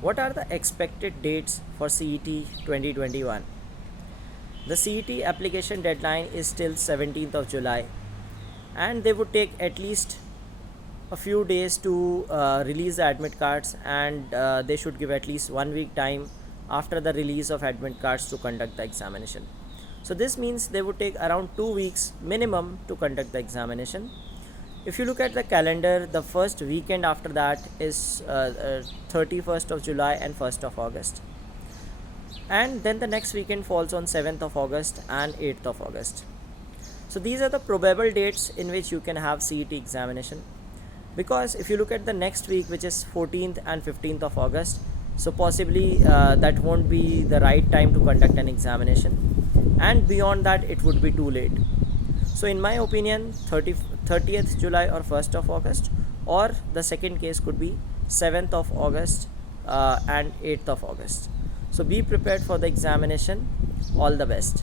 What are the expected dates for CET 2021? The CET application deadline is till 17th of July, and they would take at least a few days to release the admit cards, and they should give at least 1 week time after the release of admit cards to conduct the examination. So this means they would take around 2 weeks minimum to conduct the examination. If you look at the calendar, the first weekend after that is 31st of July and 1st of August, and then the next weekend falls on 7th of August and 8th of August. So these are the probable dates in which you can have CET examination, because if you look at the next week, which is 14th and 15th of August, so possibly that won't be the right time to conduct an examination, and beyond that it would be too late. So in my opinion, 30th July or 1st of August, or the second case could be 7th of August and 8th of August. So be prepared for the examination. All the best.